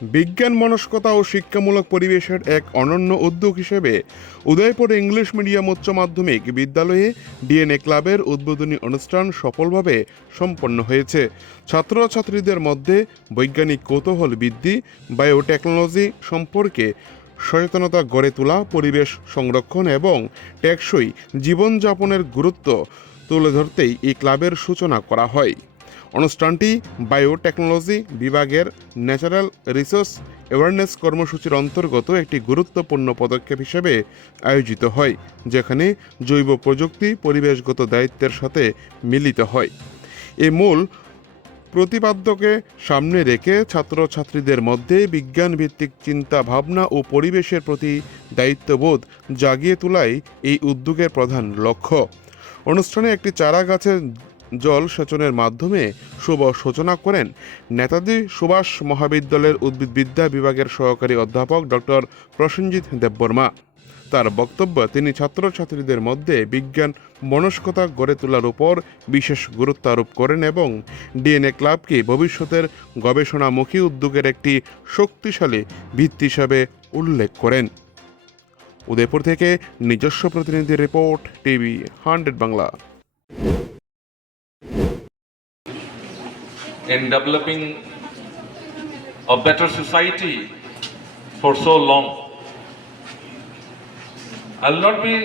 বিজ্ঞান মনস্কতা ও শিক্ষামূলক পরিবেশের এক অনন্য উদ্যোগ হিসেবে উদয়পুর ইংলিশ মিডিয়াম উচ্চ মাধ্যমিক বিদ্যালয়ে ডিএনএ ক্লাবের উদ্বোধনী অনুষ্ঠান সফলভাবে সম্পন্ন হয়েছে। ছাত্রছাত্রীদের মধ্যে বৈজ্ঞানিক কৌতূহল বৃদ্ধি, বায়োটেকনোলজি সম্পর্কে সচেতনতা গড়ে তোলা, পরিবেশ সংরক্ষণ এবং টেকসই জীবনযাপনের গুরুত্ব তুলে ধরতেই এই ক্লাবের সূচনা করা হয়। অনুষ্ঠানটি বায়োটেকনোলজি বিভাগের ন্যাচারাল রিসোর্স অ্যাওয়ারনেস কর্মসূচির অন্তর্গত একটি গুরুত্বপূর্ণ পদক্ষেপ হিসেবে আয়োজিত হয়, যেখানে জৈব প্রযুক্তি পরিবেশগত দায়িত্বের সাথে মিলিত হয়। এই মূল প্রতিপাদ্যকে সামনে রেখে ছাত্রছাত্রীদের মধ্যে বিজ্ঞানভিত্তিক চিন্তা ভাবনা ও পরিবেশের প্রতি দায়িত্ববোধ জাগিয়ে তোলাই এই উদ্যোগের প্রধান লক্ষ্য। অনুষ্ঠানে একটি চারা গাছের জল সেচনের মাধ্যমে শুভ সূচনা করেন নেতাজি সুভাষ মহাবিদ্যালয়ের উদ্ভিদবিদ্যা বিভাগের সহকারী অধ্যাপক ডক্টর প্রসেনজিৎ দেববর্মা। তার বক্তব্যে তিনি ছাত্রছাত্রীদের মধ্যে বিজ্ঞান মনস্কতা গড়ে তোলার উপর বিশেষ গুরুত্ব আরোপ করেন এবং ডিএনএ ক্লাবকে ভবিষ্যতের গবেষণামুখী উদ্যোগের একটি শক্তিশালী ভিত্তি হিসাবে উল্লেখ করেন। উদয়পুর থেকে নিজস্ব প্রতিনিধি report, TV 100 Bangla. In developing a better society for so long. I'll not be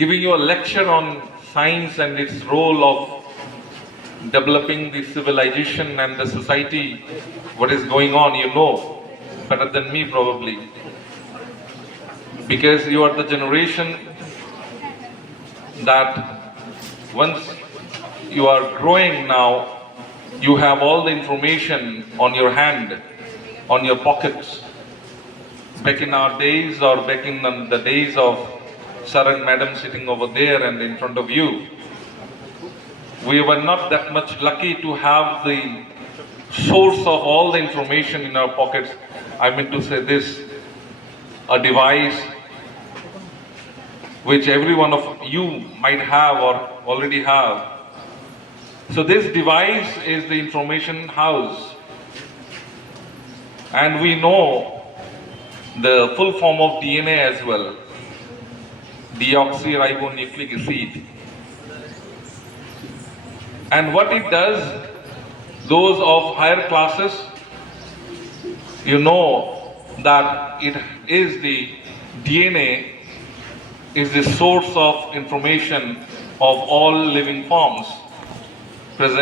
giving you a lecture on science and its role of developing the civilization and the society, what is going on, you know better than me probably, because you are the generation that once you are growing now, you have all the information on your hand, on your pockets. Back in our days, or back in the days of sir and madam sitting over there and in front of you, we were not that much lucky to have the source of all the information in our pockets. I mean to say this, a device which every one of you might have or already have. So this device is the information house, and we know the full form of DNA as well, deoxyribonucleic acid. And what it does, those of higher classes, you know that it is the DNA is the source of information of all living forms present